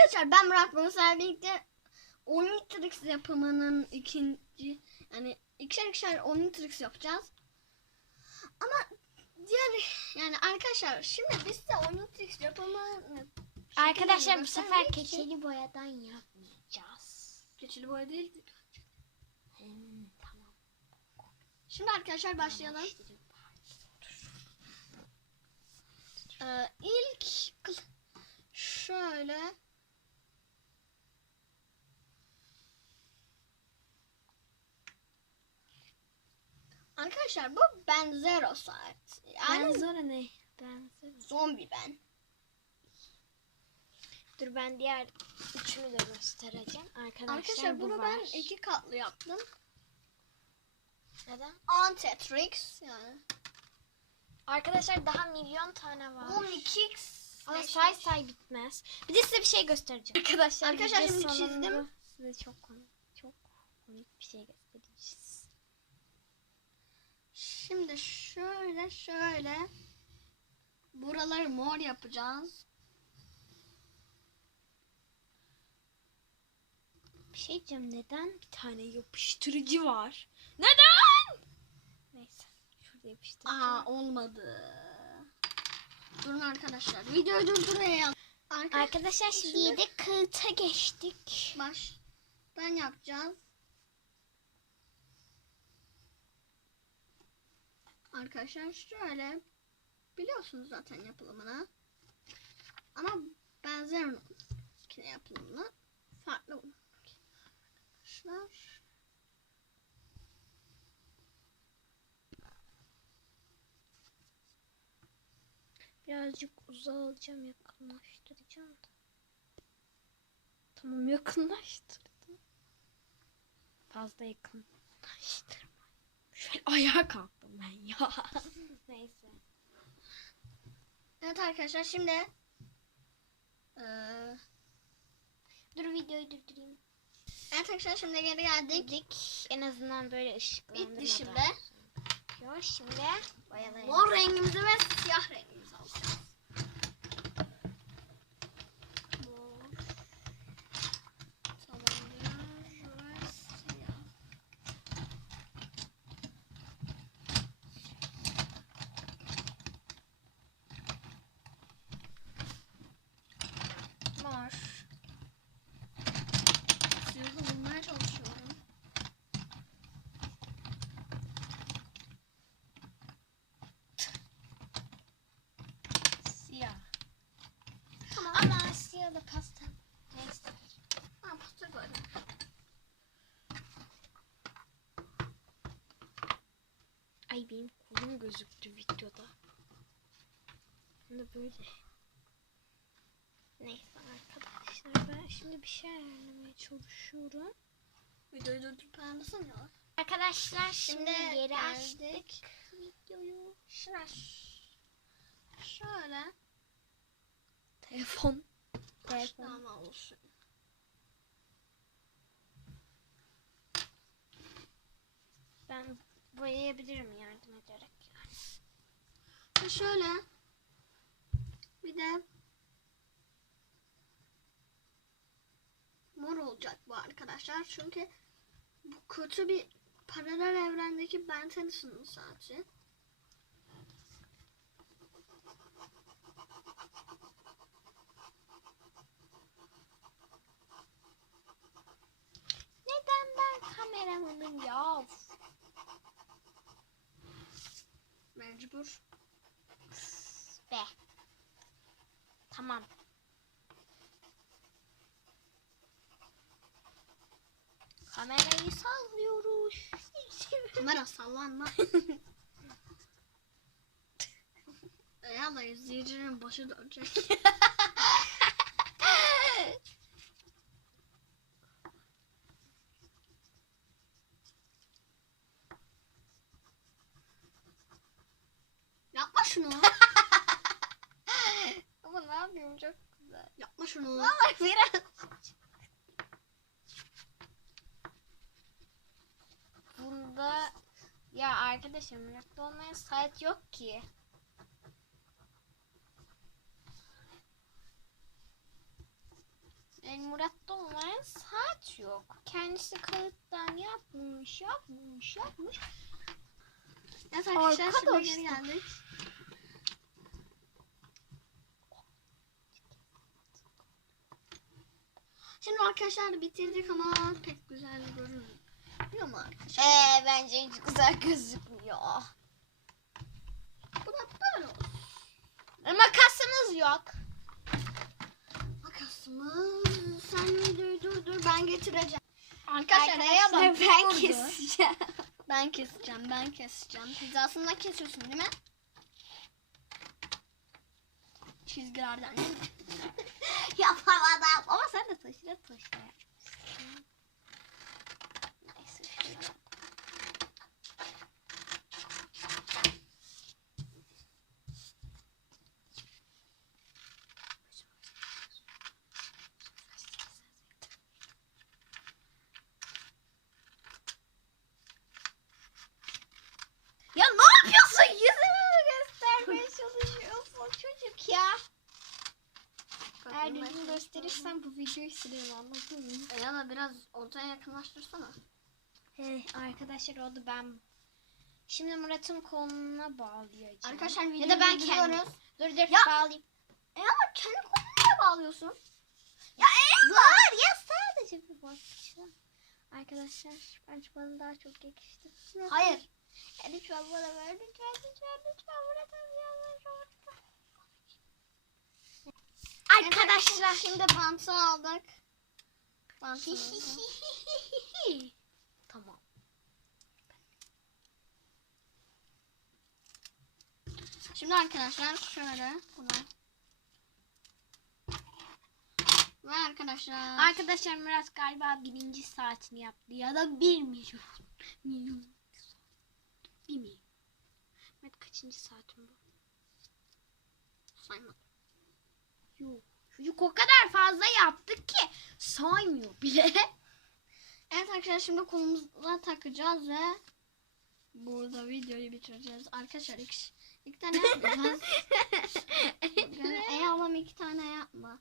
Arkadaşlar ben Murat Bonser birlikte Omnitrix yapımının ikinci yani ikişer ikişer Omnitrix yapacağız. Ama diğer yani arkadaşlar şimdi biz de Omnitrix yapımını Arkadaşlar bu sefer keçeli boyadan yapmayacağız. Keçili boya değil. Hmm, tamam. Şimdi arkadaşlar başlayalım. Ee, ilk şöyle Arkadaşlar bu Benzero saat. Yani Ben zor ne? Ben zor. zombi ben. Dur ben diğer üçünü de göstereceğim. Arkadaşlar, Arkadaşlar bu bunu var. ben iki katlı yaptım. Neden? Antetrix yani. Arkadaşlar daha milyon tane var. 12x. Ama say say bitmez. Bir de size bir şey göstereceğim. Arkadaşlar, Arkadaşlar şimdi çizdim. Size çok komik, çok komik bir şey göstereceğiz. Şimdi şöyle şöyle buraları mor yapacağız. Bir şey diyeceğim. Neden bir tane yapıştırıcı var? Neden? Neyse. Şurada yapıştırıcı. Aa var. olmadı. Durun arkadaşlar. Videoyu durdurayım. Arkadaşlar Arkadaşlar şimdi yedek kağıta geçtik. baştan yapacağız. Arkadaşlar şöyle biliyorsunuz zaten yapılımını. Ama benzer yapılımını farklı arkadaşlar. Birazcık uzağa alacağım yakınlaştıracağım da. Tamam yakınlaştırdım. Fazla yakınlaştırma. Şöyle ayağa kalktım ben ya. Neyse. Evet arkadaşlar şimdi eee Dur videoyu durdurayım. Evet arkadaşlar şimdi geri geldik. Dik. En azından böyle ışıklandırmadan. Bitti şimdi. Yo şimdi boyaları. Mor rengimizi ve siyah rengimizi alacağız. Mor. Tamamdır ve siyah. Mor. Siyahı bulmaya çalışıyorum. Siyah. Tamam. Ama siyah da pasta. Neyse. Ha, pasta koydum. Ay benim kolum gözüktü videoda. De böyle. Neyse arkadaşlar ben şimdi bir şey ayarlamaya çalışıyorum. Videoyu durdurup anlasana ya. Arkadaşlar şimdi, Şimdi geri geldik. açtık videoyu. Şuna şöyle. Telefon. Telefon. Ama olsun. Ben boyayabilirim yardım ederek yani. Şöyle. Bir de mor olacak bu arkadaşlar. Çünkü bu kötü bir paralel evrendeki Ben Tennyson'un saati. Neden ben kameramanım ya? Mecbur. Be. Tamam. Kamerayı sallıyoruz. Kamera sallanma. ya da izleyicinin başı dönecek. Yapma şunu. Ama ne yapayım çok güzel. Yapma şunu. Vallahi biraz. Bunda ya arkadaşım mutlu olmaya saat yok ki. Murat'ta olmayan saat yok. Kendisi kağıttan yapmış, yapmış, yapmış. Evet arkadaşlar şimdi Arkadaşlar. geri geldik. Şimdi arkadaşlar bitirdik ama pek güzel görünmüyor mu arkadaşlar? Ee, bence hiç güzel gözükmüyor. Bu da böyle olsun. Makasımız yok. Makasımız sen dur dur dur ben getireceğim. Arkadaşlar, bak, ben keseceğim. Ben keseceğim ben keseceğim. Hizasından kesiyorsun değil mi? Çizgilerden? Yapamadım. Ama sen de taşıra taşıra yapmışsın. Neyse şöyle. Ya ne yapıyorsun? Yüzümü mü göstermeye çalışıyorsun çocuk ya? Eğer düzgün gösterirsen bu videoyu silerim anladın mı? Ya da biraz ortaya yakınlaştırsana. Hey, arkadaşlar oldu ben. Şimdi Murat'ın koluna bağlayacağım. Arkadaşlar ya videoyu da ben kendim. Dur dur Ya- bağlayayım. E ama kendi kolunu niye bağlıyorsun? Ya Dur ya sadece bir bakacağım. Arkadaşlar bence bana daha çok yakıştı. Hayır. Ya lütfen bana ver lütfen lütfen lütfen Murat abi yalvarırım lütfen. Arkadaşlar şimdi bantı aldık. Tamam. Şimdi arkadaşlar şöyle bunu. Ve arkadaşlar. Arkadaşlar Murat galiba birinci saatini yaptı ya da bir milyon. Milyon. Bir milyon. Murat kaçıncı saatin bu? saymadım. Yok. Çocuk o kadar fazla yaptık ki saymıyor bile. Evet arkadaşlar şimdi kolumuza takacağız ve burada videoyu bitireceğiz. Arkadaşlar iki, iki tane yapacağız. Bugün ey ablam iki tane yapma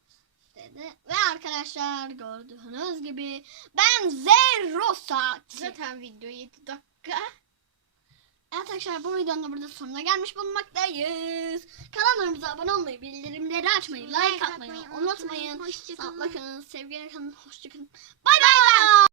dedi. Ve arkadaşlar gördüğünüz gibi ben zero saat. Zaten video 7 dakika. Arkadaşlar bu videonun da burada sonuna gelmiş bulunmaktayız. Kanallarımıza abone olmayı, bildirimleri açmayı, like atmayı unutmayın. Hoşçakalın. Sağlıkla kalın, sevgiyle kalın, hoşçakalın. Bay bay.